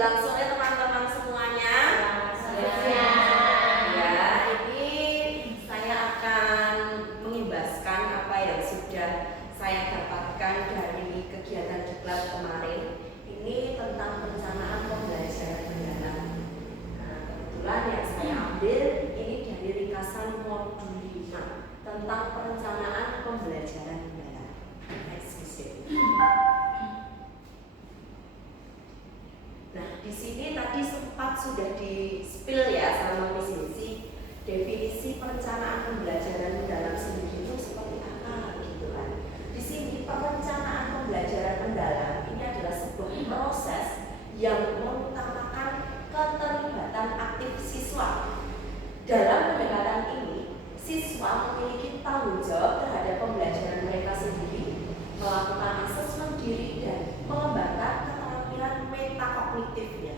menjelang sore teman-teman semuanya. Ya, ini saya akan mengimbaskan apa yang sudah saya dapatkan dari kegiatan diklat kemarin. Ini tentang perencanaan pembelajaran mendalam. Nah, kebetulan yang saya ambil ini dari ringkasan modul 5 tentang perencanaan pembelajaran mendalam. Nah, di sini tadi sempat sudah di-spill ya sama Miss Desi, definisi perencanaan pembelajaran mendalam sendiri itu seperti apa gitu kan. Di sini perencanaan pembelajaran mendalam ini adalah sebuah proses yang mengutamakan keterlibatan aktif siswa. Dalam pendekatan ini, siswa memiliki tanggung jawab terhadap pembelajaran mereka sendiri, melakukan asesmen diri dan mengembangkan keterampilan metakognitifnya.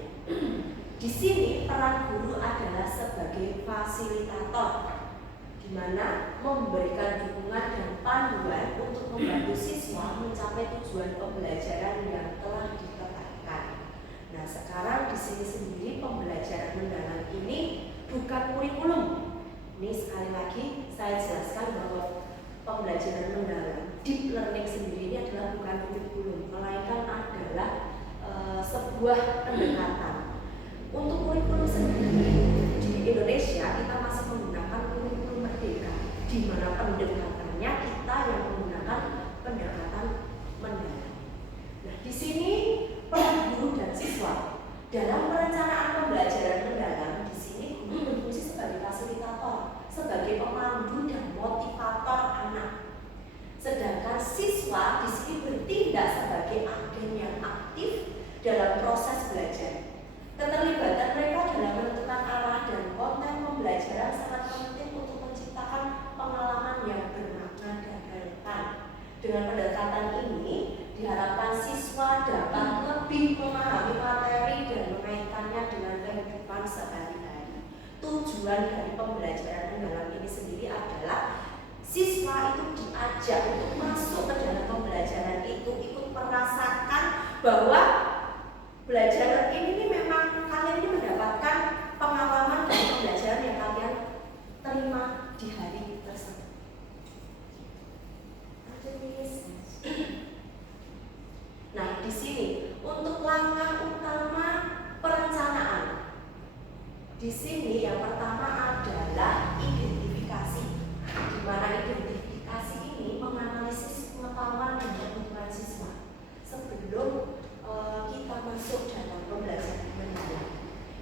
Di sini peran guru adalah sebagai fasilitator, di mana memberikan dukungan dan panduan untuk membantu siswa mencapai tujuan pembelajaran yang telah ditetapkan. Nah, sekarang di sini sendiri pembelajaran mendalam ini bukan kurikulum. Ini sekali lagi saya jelaskan bahwa pembelajaran mendalam deep learning sendiri ini adalah bukan kurikulum, melainkan adalah sebuah pendekatan. Untuk kurikulum sendiri di Indonesia kita masih menggunakan kurikulum merdeka, di mana pendekatannya kita yang menggunakan pendekatan mendalam. Nah, di sini peran guru dan siswa dalam perencanaan pembelajaran mendalam, di sini guru berfungsi sebagai fasilitator, sebagai pemandu dan motivator anak. Sedangkan siswa di sini bertindak sebagai agen yang aktif dalam proses belajar. Keterlibatan mereka dalam menentukan arah dan konten pembelajaran sangat penting untuk menciptakan pengalaman yang bermakna dan relevan. Dengan pendekatan ini, diharapkan siswa dapat lebih memahami materi dan mengaitkannya dengan kehidupan sehari-hari. Tujuan dari pembelajaran mendalam ini sendiri adalah siswa itu diajak untuk masuk ke dalam pembelajaran itu, ikut merasakan bahwa belajar ini memang kalian ini mendapatkan pengalaman dari pembelajaran yang kalian terima di hari tersebut. Nah, di sini untuk langkah utama perencanaan, di sini yang pertama adalah identifikasi, di mana identifikasi ini menganalisis pengetahuan dan kebutuhan siswa sebelum kita masuk dalam pembelajaran mendalam.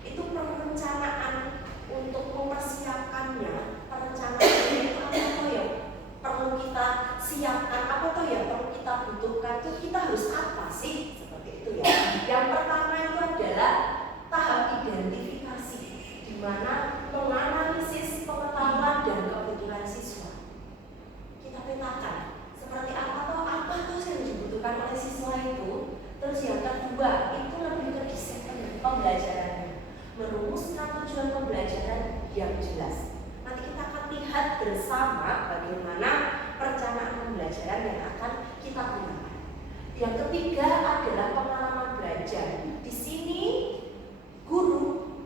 Itu perencanaan untuk mempersiapkannya. Perencanaan itu apa tuh ya perlu kita siapkan, apa tuh ya perlu kita butuhkan, itu kita harus apa sih, seperti itu ya. Yang pertama itu adalah tahap identifikasi, di mana menganalisis pengetahuan dan kebutuhan siswa. Kita petakan seperti apa tuh yang dibutuhkan oleh siswa itu. Terus yang kedua itu lebih ke desain pembelajaran, merumuskan tujuan pembelajaran yang jelas. Nanti kita akan lihat bersama bagaimana perencanaan pembelajaran yang akan kita gunakan. Yang ketiga adalah pengalaman belajar. Di sini guru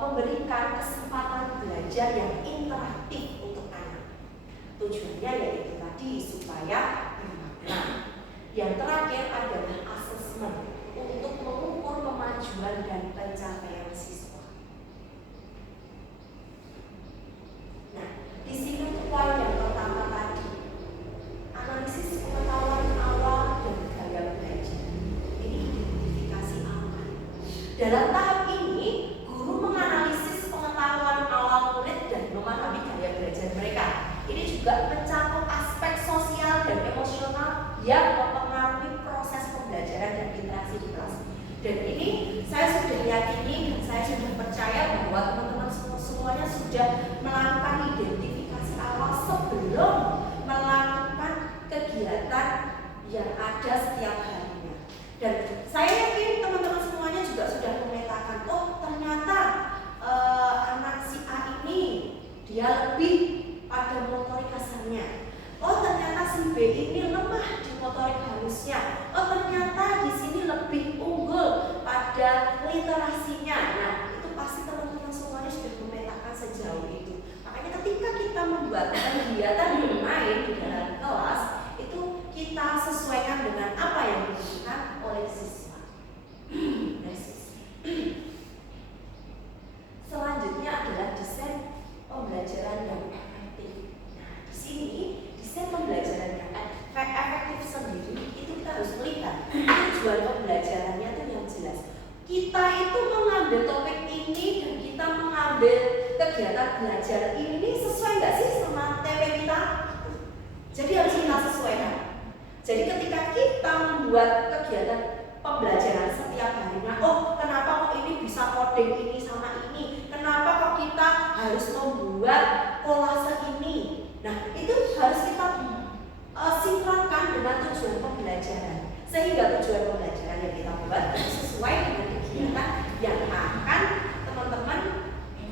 memberikan kesempatan belajar yang interaktif untuk anak. Tujuannya yaitu tadi supaya bermakna. Yang terakhir adalah asesmen untuk mengukur kemajuan dan pencapaian siswa. Nah, di sini poin yang pertama tadi, analisis pengetahuan awal dan gaya belajar. Ini identifikasi awal. Dalam tahap ini, guru menganalisis pengetahuan awal murid dan memahami gaya belajar mereka. Ini juga mencakup aspek sosial dan emosional yang mempengaruhi proses pembelajaran dan interaksi di kelas. Dan ini saya sudah yakini dan saya sudah percaya bahwa teman-teman semuanya sudah melakukan identifikasi awal sebelum melakukan kegiatan yang ada setiap harinya. Dan saya yakin teman-teman semuanya juga sudah memetakan, oh ternyata anak si A ini dia lebih pada motorika literasinya. Nah, itu pasti teman-teman semuanya sudah memetakan sejauh itu. Makanya ketika kita membuat kegiatan bermain di dalam kelas, itu kita sesuaikan dengan apa yang dibutuhkan oleh siswa. Selanjutnya adalah desain pembelajaran yang efektif. Nah, di sini desain pembelajaran yang efektif sendiri itu kita harus melihat tujuan pembelajarannya itu yang jelas. Kita itu mengambil topik ini dan kita mengambil kegiatan belajar ini sesuai nggak sih sama TP kita? Jadi harus kita sesuaikan. Jadi ketika kita membuat kegiatan pembelajaran setiap harinya, oh kenapa kok ini bisa coding ini sama ini? Kenapa kok kita harus membuat kolase ini? Nah itu harus kita sinkronkan dengan tujuan pembelajaran, sehingga tujuan pembelajaran yang kita buat sesuai dengan kegiatan yang akan teman-teman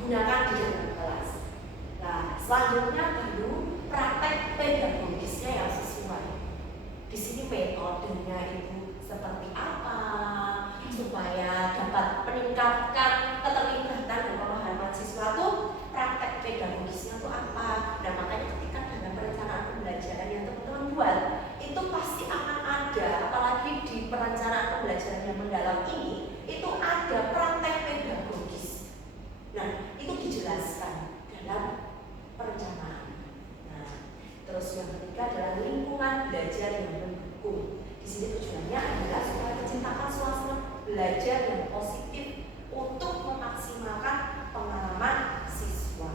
gunakan di dalam kelas. Nah selanjutnya baru praktek pedagogisnya yang sesuai. Di sini metodenya itu seperti apa supaya dapat meningkatkan keterlibatan dan pemahaman siswa tuh, praktek pedagogisnya tuh apa. Nah makanya ketika dalam perencanaan pembelajaran yang teman-teman buat itu pasti akan ada, apalagi di perencanaan pembelajaran yang mendalam ini itu ada praktek pedagogis. Nah itu dijelaskan dalam perencanaan. Nah terus yang ketiga adalah lingkungan belajar yang mendukung. Di sini tujuannya adalah supaya menciptakan suasana belajar yang positif untuk memaksimalkan pengalaman siswa.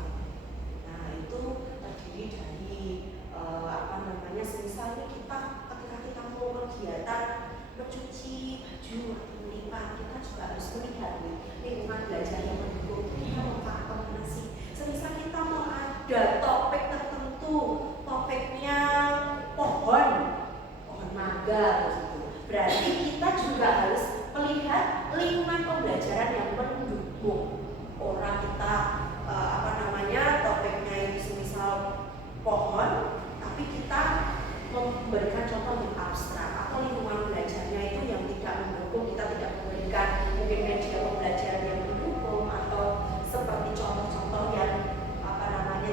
Nah itu terdiri dari misalnya kita ketika kita mau kegiatan mencuci baju atau melipat, kita juga harus melihat lingkungan belajar yang mendukung. Kita mau kemana sih? Semisal kita mau ada topik tertentu, topiknya pohon mangga gitu. Berarti kita juga harus melihat lingkungan pembelajaran yang mendukung. Orang kita topiknya itu semisal pohon, tapi kita memberikan contoh yang abstrak, atau lingkungan belajarnya itu yang tidak mendukung, kita tidak memberikan mungkin media pembelajaran yang mendukung atau seperti contoh-contoh yang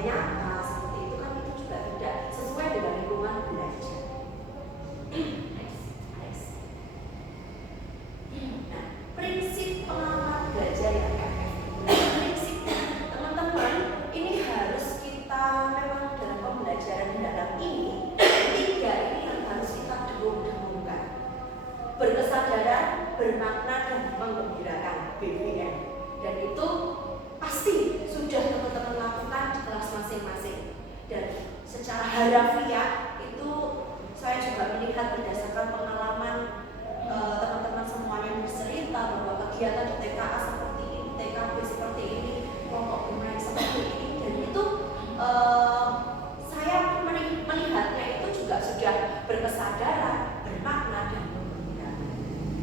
nyata seperti itu, kan itu juga tidak sesuai dengan lingkungan belajar. Nah, prinsip pengalaman belajar yang efektif. Prinsipnya, teman-teman, ini harus kita memang dalam pembelajaran dalam ini, tiga ini yang harus kita dengungkan. Berkesadaran, bermakna, dan menggembirakan, BBM. Dan itu pasti sudah teman-teman lakukan di kelas masing-masing. Dan secara harafiah itu saya juga melihat berdasarkan pengalaman teman-teman semuanya bercerita bahwa kegiatan di TKA seperti ini, TKB seperti ini, kelompok bermain seperti ini, dan itu saya melihatnya itu juga sudah berkesadaran, bermakna, dan menggembirakan.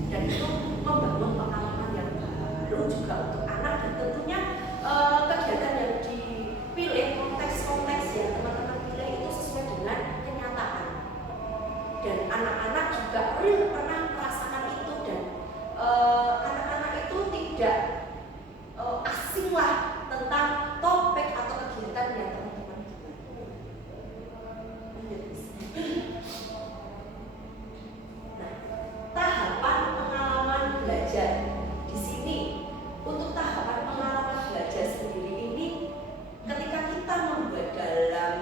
Dan itu membangun pengalaman yang baru juga untuk anak, dan tentunya kegiatan yang dipilih, konteks-konteks yang teman-teman pilih itu sesuai dengan kenyataan. Dan anak-anak juga real pernah merasakan itu, dan anak-anak itu tidak asing lah tentang topik atau kegiatan yang teman-teman buat. Nah, tahapan pengalaman belajar di sini. Untuk tahapan pengalaman belajar sendiri ini, ketika kita membuat dalam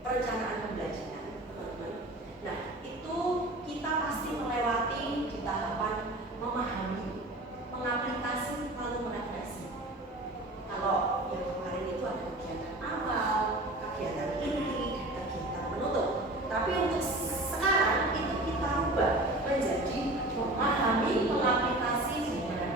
perencanaan pembelajaran, teman-teman, nah itu kita pasti melewati di tahapan memahami, mengaplikasi, lalu merefleksi. Kalau yang kemarin itu ada kegiatan awal, kegiatan inti, dan kegiatan penutup. Tapi untuk sekarang itu kita ubah menjadi memahami, mengaplikasi, dan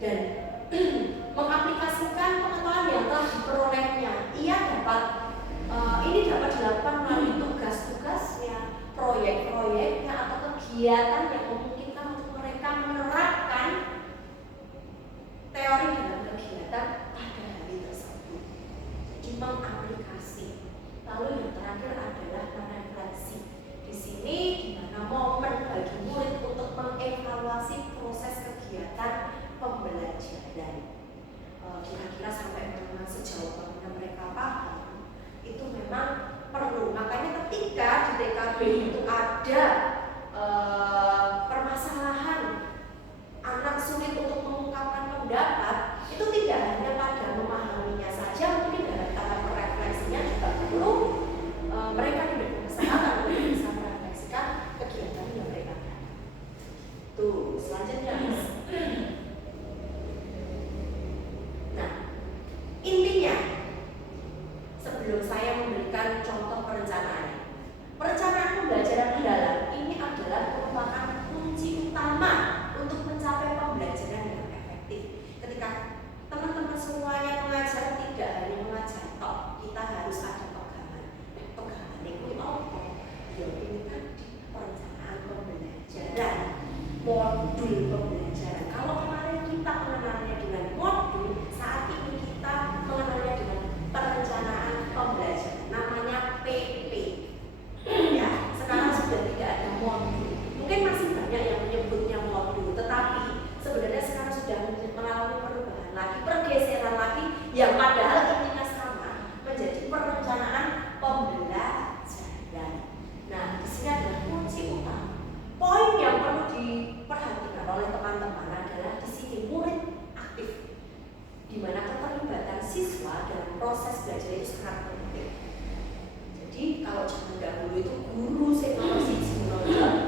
dan mengaplikasikan pengetahuan yang telah diperolehnya. Ia dapat ini dapat dilakukan melalui tugas-tugasnya, proyek-proyeknya, atau kegiatan yang memungkinkan untuk mereka menerapkan teori dalam kegiatan pada hari tersebut. Jadi mengaplikasi. Lalu yang terakhir adalah merefleksi. Di sini di mana momen bagi murid untuk mengevaluasi proses kegiatan pembelajaran. Kira-kira sampai mana sejauh mana mereka paham, itu memang perlu. Makanya ketika di TKB itu ada permasalahan anak sulit untuk mengungkapkan pendapat, itu tidak hanya pada memahaminya saja, mungkin dalam tahap refleksinya juga perlu mereka diberi kesempatan untuk bisa merefleksikan kegiatan yang mereka lakukan. Tuh, selanjutnya nah, intinya sebelum saya memberikan contoh perencanaan pembelajaran mendalam ini adalah merupakan kunci utama untuk mencapai pembelajaran yang efektif. Ketika teman-teman semuanya mengajar, tidak hanya mengajar tok, kita harus ada pegangan. Pegangan itu apa? Ya ini tadi perencanaan pembelajaran, modul pembelajaran. Kalau kemarin kita mengenalnya dengan modul, saat ini kita mengenalnya dengan perencanaan pembelajaran. Namanya PP. Ya, sekarang sudah tidak ada modul. Mungkin masih banyak yang menyebutnya modul, tetapi sebenarnya sekarang sudah mengalami perubahan lagi, pergeseran lagi, yang padahal intinya sama, menjadi perencanaan pembelajaran. Nah, di sini adalah kunci utama. Poin yang perlu diperhatikan oleh teman-teman adalah di sini murid aktif, di mana keterlibatan siswa dalam proses belajar itu sangat penting. Jadi kalau zaman dahulu itu guru nomor siji,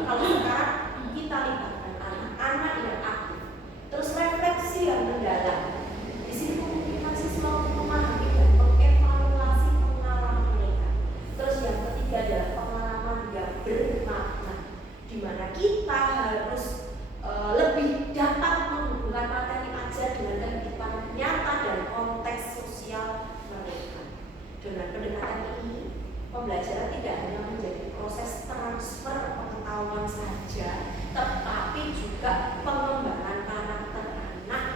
kalau sekarang kita libatkan anak-anak yang aktif, terus refleksi yang mendalam. Di sini kemungkinan siswa untuk memahami dan mengevaluasi pengalaman mereka. Terus yang ketiga adalah pengalaman yang bermakna, di mana kita harus lebih dapat menghubungkan materi ajar dengan kehidupan nyata dan konteks sosial mereka. Dengan pendekatan ini, pembelajaran tidak hanya menjadi proses transfer pengetahuan saja, tetapi juga pengembangan karakter anak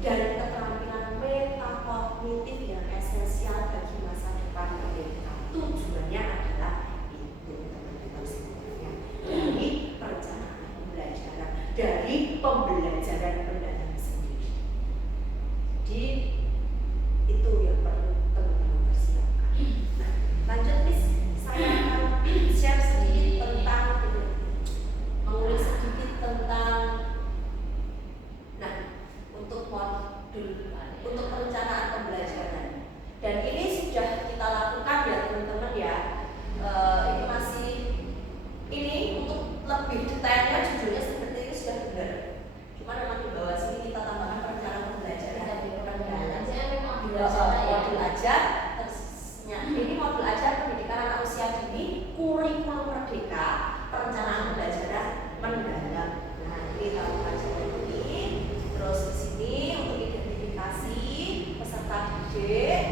dan keterampilan metakognitif yang esensial bagi masa depan mereka. Tujuannya adalah itu, teman-teman semuanya, dari perencanaan pembelajaran, dari pembelajaran mendalam sendiri. Jadi itu yang perlu teman-teman persiapkan. Nah, lanjut Miss, saya akan share sedikit tentang mengulik sedikit tentang untuk modul, untuk perencanaan pembelajaran. Dan ini sudah kita lakukan ya teman-teman ya. Ini masih untuk lebih detailnya judulnya seperti ini sudah benar. Cuma memang di bawah sini kita tambahkan perencanaan pembelajaran modul ajar. Ini modul ajar pendidikan anak usia dini, kurikulum merdeka, perencanaan pembelajaran mendalam. Nah, ini tahu aja ini. Terus di sini untuk identifikasi peserta didik.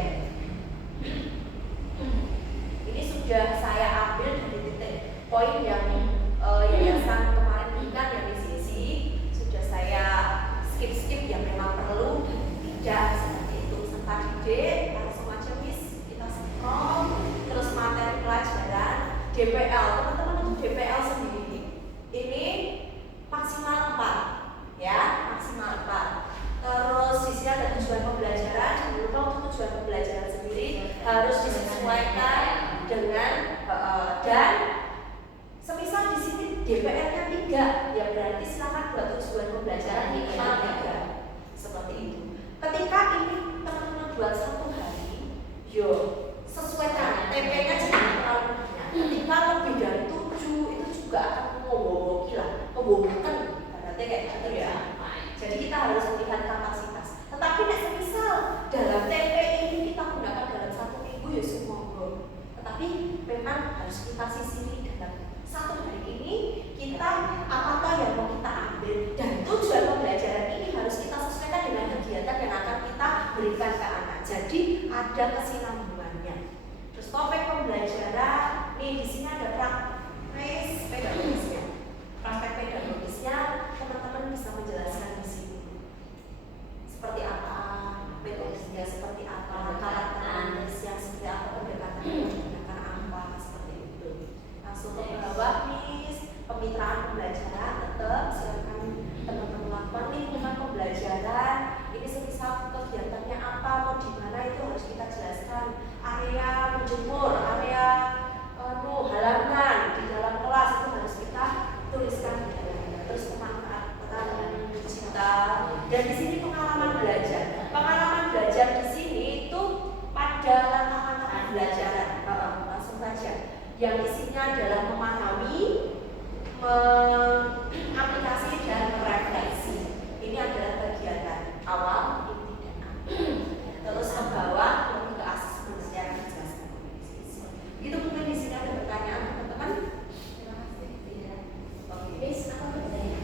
Ini sudah saya ambil dari titik poin yang yayasan kemarin berikan yang di sisi. Sudah saya skip yang memang perlu dan tidak seperti itu. Peserta didik langsung aja Miss, kita scroll. Terus materi pelajaran DPL, teman-teman untuk DPL sendiri ini maksimal 4 ya, maksimal 4. Terus di sini ada tujuan pembelajaran. Jangan lupa untuk tujuan pembelajaran sendiri harus disesuaikan dengan dan semisal di sini DPR-nya 3, ya berarti silakan buat tujuan pembelajaran minimal 3 seperti itu. Ketika ini teman-teman buat 1 hari, sesuaikan TP-nya jangan terlalu banyak. Ketika lebih dari 7 itu juga akan membobokan berarti kayak gitu ya. Jadi kita harus melihat kapasitas. Tetapi semisal dalam TP ini kita gunakan dalam 1 minggu ya semua tetapi memang harus kita sisiri dalam 1 hari ini kita apakah yang mau kita ambil dan tujuan pembelajaran ini harus kita sesuaikan langsung ke bawah Miss. Kemitraan pembelajaran tetap silakan teman-teman lakukan. Lingkungan pembelajaran ini semisal kegiatannya apa, mau di mana itu harus kita jelaskan. Area menjemur, area halaman di dalam kelas itu harus kita tuliskan di dalamnya. Terus pemanfaatan digital, dan di sini pengalaman belajar. Pengalaman belajar di sini itu pada langkah-langkah belajaran, langsung saja. Yang isinya adalah memahami, mengaplikasi dan merefleksi. Ini adalah kegiatan awal, inti dan akhir. Terus ke bawah lebih ke asesmen secara dijelaskan. Itu mungkin di sini ada pertanyaan teman-teman. Terima kasih. Tidak. Oke. Miss, aku bertanya.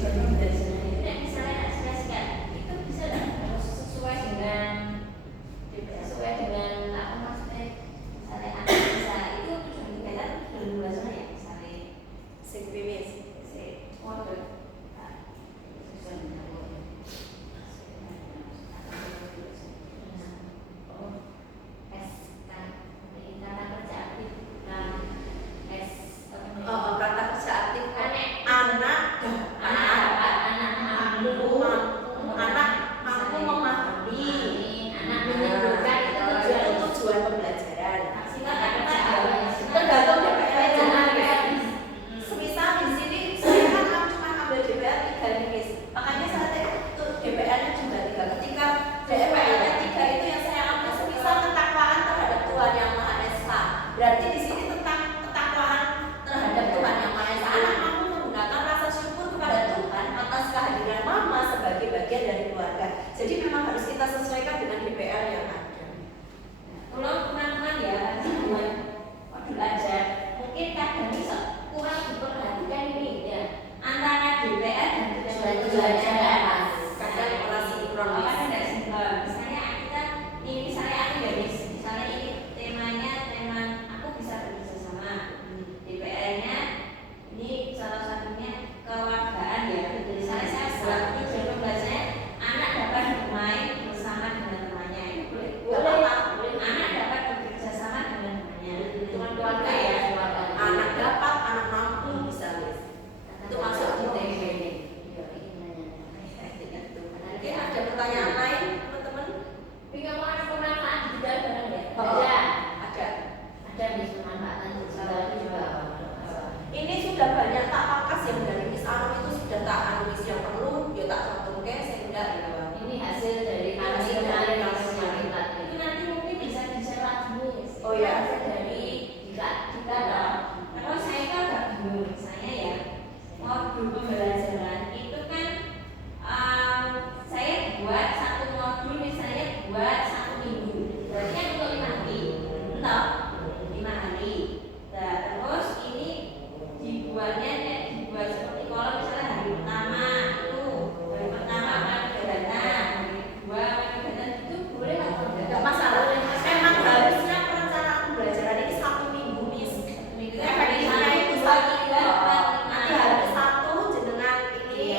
Sebelum belajar itu, misalnya asesmen itu bisa nggak sesuai dengan apa maksudnya? Misalnya anak bisa itu tujuan kita dalam belajar ya, misalnya Segwimis. order. Kata kerja aktif anak mampu memahami, itu tujuan pembelajaran. Tergantung DPR jangan. Semisal di sini saya kan cuma ambil DPR 3 nih, makanya saya itu DPR-nya juga 3. Ketika DPR-nya 3 itu yang saya ambil semisal ketakwaan terhadap Tuhan Yang Maha Esa. Berarti di sini tentang ketakwaan terhadap Tuhan Yang Maha Esa. Anak mampu menggunakan rasa syukur kepada Tuhan atas kehadiran mama sebagai bagian dari keluarga. Jadi memang harus kita sesuaikan dengan DPR yang ada. Kalau teman-teman ya, waktu belajar mungkin kadang bisa kurang diperhatikan ini ya antara DPR dan tujuan pembelajaran. Kadang relasi kurang Apa tidak seimbang? Misalnya kita ini misalnya aku ya misalnya ini tema aku bisa bekerja sama. DPR-nya ini salah satunya kewargaan ya. Jadi saya buat tujuan pembelajarannya anak dapat bermain bersama dengan temannya. Boleh. Anak dapat bekerja sama dengan temannya. Cuma keluarga ya. Anak dapat, anak mampu bisa itu masuk di TPD. Oke, ada pertanyaan lain teman-teman? Tapi kamu ada pemanfaatan digital barang ya? Ada Miss pemanfaatan digital juga. Ini sudah banyak tak pangkas yang dari Miss Arum itu sudah tak Miss yang perlu ya tak contohnya sehingga ya. Ini hasil dari kami kemarin itu nanti mungkin bisa di-share lagi Miss. Oh ya. Hasil dari kita kalau saya kan agak bingung misalnya ya modul pembelajaran itu kan saya buat satu modul misalnya buat 1 minggu berarti kan untuk 5 hari entah 5 hari. Nah, terus ini dibuatnya kayak dibuat seperti kalau misalnya hari pertama perdana, hari kedua perdana itu boleh atau Enggak masalah. Memang harusnya perencanaan pembelajaran ini 1 minggu Miss. Efektifnya itu 1 minggu. Nanti hari ke-1 jenengan ini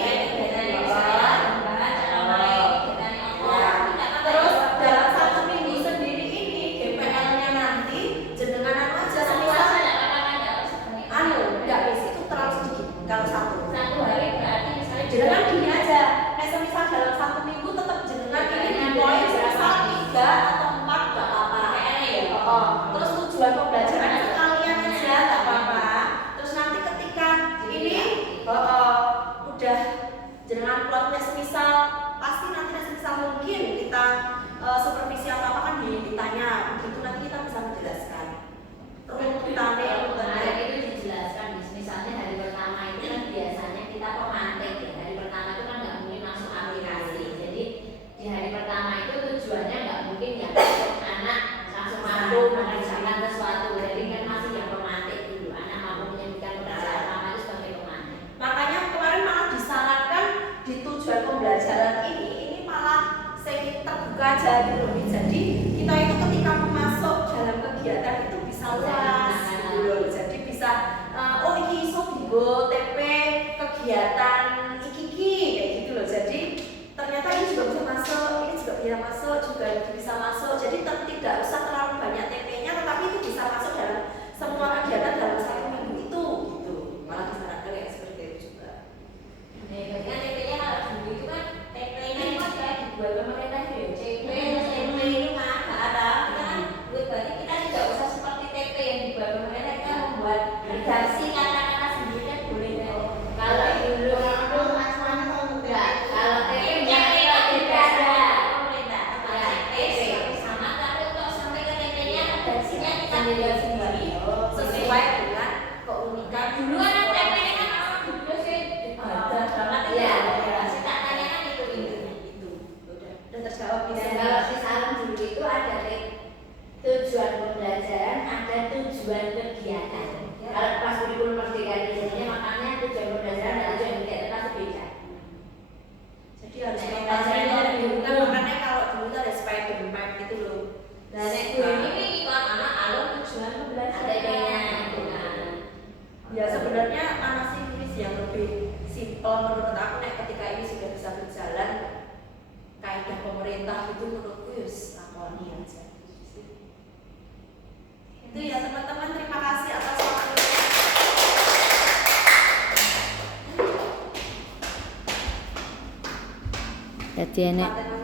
terus dalam 1 minggu sendiri ini DPL-nya nanti jenengan aja semisal enggak Miss itu terlalu sedikit kalau 1 hari berarti misalnya jenengan gini aja. Semisal dalam 1 minggu tetap jenengan ini di poin semisal 3 atau 4 enggak apa-apa. Terus tujuan pembelajaran sekalian aja enggak apa-apa. Terus nanti ketika ini udah jenengan plotnya semisal pasti nanti semisal mungkin kita supervisi apa kan ditanya begitu nanti kita bisa menjelaskan runtutannya itu dijelaskan misalnya hari pertama itu kan biasanya kita pemantik ya. Hari pertama itu kan nggak mungkin langsung aplikasi. Jadi di hari pertama itu tujuannya nggak mungkin ya anak langsung mampu mengerjakan sesuatu. Jadi kan masih yang pemantik dulu. Anak mampu menyampaikan pekerjaan lama itu sebagai pemantik. makanya kemarin malah disarankan di tujuan pembelajaran ini malah saya terbuka aja gitu loh. Jadi tujuan kegiatan. Kalau pas kurikulum Merdeka Indonesia makanya tujuan pembelajaran dan tujuan kegiatan pasti beda. Jadi harus Nah, mempelajari pelajaran lebih lebih kan umum. makanya kalau dulu tuh ada spider map gitu loh. Nah, nek gue ini iklan anak alur tujuan pembelajaran. Ada IP-nya gitu kan. Ya sebenarnya mana sih Miss yang lebih simpel menurut aku nek ketika ini sudah bisa berjalan kaidah pemerintah itu menurutku yus lakoni aja. Itu ya teman-teman, terima kasih atas waktunya. Jadi enek Matematika